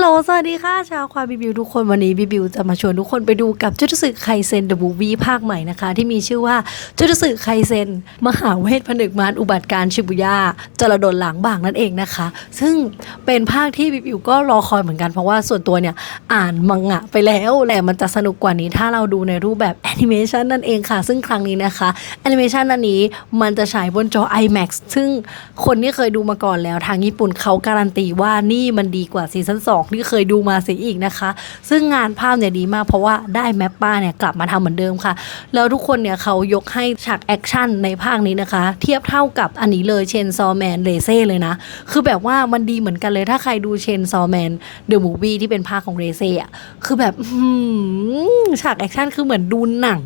ลโหล สวัสดีค่ะ ชาวควายบิบิวทุกคนวันนี้บิบิวจะมาชวนทุกคนไปดูกับจุดสึกไคเซนเดอะบูวีภาคใหม่นะคะ ที่มีชื่อว่าจุดสึกไคเซน มหาเวทผนึกมารอุบัติการชิบุย่าจรดลหลังบางนั่นเองนะคะ ซึ่งเป็นภาคที่บิบิวก็รอคอยเหมือนกันเพราะว่าส่วนตัวเนี่ย อ่านมังงะไปแล้วแต่มันจะสนุกกว่านี้ถ้าเราดูในรูปแบบแอนิเมชันนั่นเองค่ะ ซึ่งครั้งนี้นะคะแอนิเมชันอันนี้มันจะฉายบนจอ IMAX ซึ่งคนที่เคยดูมาก่อนแล้วทางญี่ปุ่นเขาการันตีว่านี่มันดีกว่าซีซั่น2ที่เคยดูมาเสียอีกนะคะ ซึ่งงานภาพเนี่ยดีมากเพราะว่าได้แมปป้าเนี่ยกลับมาทำเหมือนเดิมค่ะ แล้วทุกคนเนี่ยเขายกให้ฉากแอคชั่นในภาคนี้นะคะ เทียบเท่ากับอันนี้เลยเชนซอแมนเลเซ่เลยนะ คือแบบว่ามันดีเหมือนกันเลยถ้าใครดูเชนซอแมนเดอะมูฟวี่ที่เป็นภาคของเรเซ่อะคือแบบฉากแอคชั่นคือเหมือนดูหนัง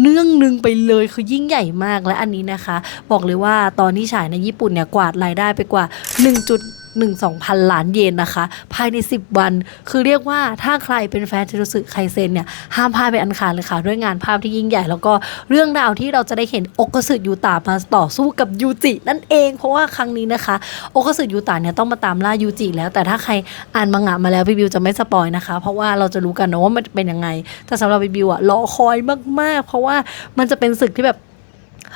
เนื่องหนึงไปเลยคือยิ่งใหญ่มากและอันนี้นะคะ บอกเลยว่าตอนที่ฉายในญี่ปุ่นเนี่ยกวาดรายได้ไปกว่า 1. 1.12พันล้านเยนนะคะ ภายใน 10 วัน คือเรียกว่าถ้าใครเป็นแฟนเทรุสึไคเซนเนี่ยห้ามพลาดไปอันคารเลยค่ะ ด้วยงานภาพที่ยิ่งใหญ่ แล้วก็เรื่องราวที่เราจะได้เห็นโอกสึยูตะมาต่อสู้กับยูจินั่นเอง เพราะว่าครั้งนี้นะคะโอกสึยูตะเนี่ยต้องมาตามล่ายูจิแล้ว แต่ถ้าใครอ่านมังงะมาแล้วพี่บิวจะไม่สปอยนะคะ เพราะว่าเราจะรู้กันนะว่ามันเป็นยังไงแต่สำหรับพี่บิวอะรอคอยมากๆ เพราะว่ามันจะเป็นศึกที่แบบ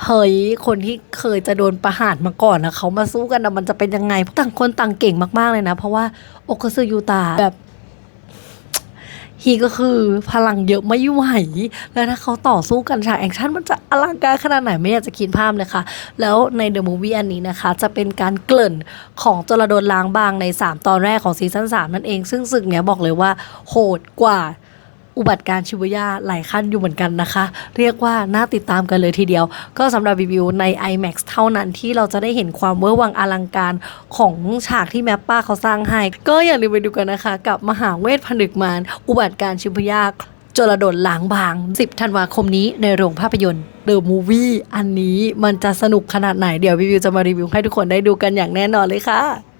เฮ้ยคนที่เคยจะโดนประหารมาก่อนนะเขามาสู้กันนะมันจะเป็นยังไงต่างคนต่างเก่งมากๆเลยนะ เพราะว่าโอคาซึยูตะแบบฮีก็คือพลังเยอะไม่ไหว แล้วถ้าเขาต่อสู้กันฉากแอคชั่นมันจะอลังการขนาดไหนไม่อยากจะคิดภาพเลยค่ะ แล้วในเดอะมูฟวี่อันนี้นะคะ จะเป็นการเกริ่นของจรดลล้างบางใน 3 ตอนแรกของซีซั่น3นั่นเอง ซึ่งศึกเนี้ยบอกเลยว่าโหดกว่า อุบัติการ์ชิบุย่าหลายขั้นอยู่เหมือนกันนะคะ เรียกว่าน่าติดตามกันเลยทีเดียว ก็สำหรับรีวิวใน IMAX เท่านั้นที่เราจะได้เห็นความเวอร์วังอลังการของฉากที่แมปป้าเขาสร้างให้ ก็อย่าลืมไปดูกันนะคะ กับมหาเวทผนึกมารอุบัติการ์ชิบุย่าจรดลล้างบาง 10 ธันวาคมนี้ในโรงภาพยนตร์ The Movie อันนี้มันจะสนุกขนาดไหน เดี๋ยวรีวิวจะมารีวิวให้ทุกคนได้ดูกันอย่างแน่นอนเลยค่ะ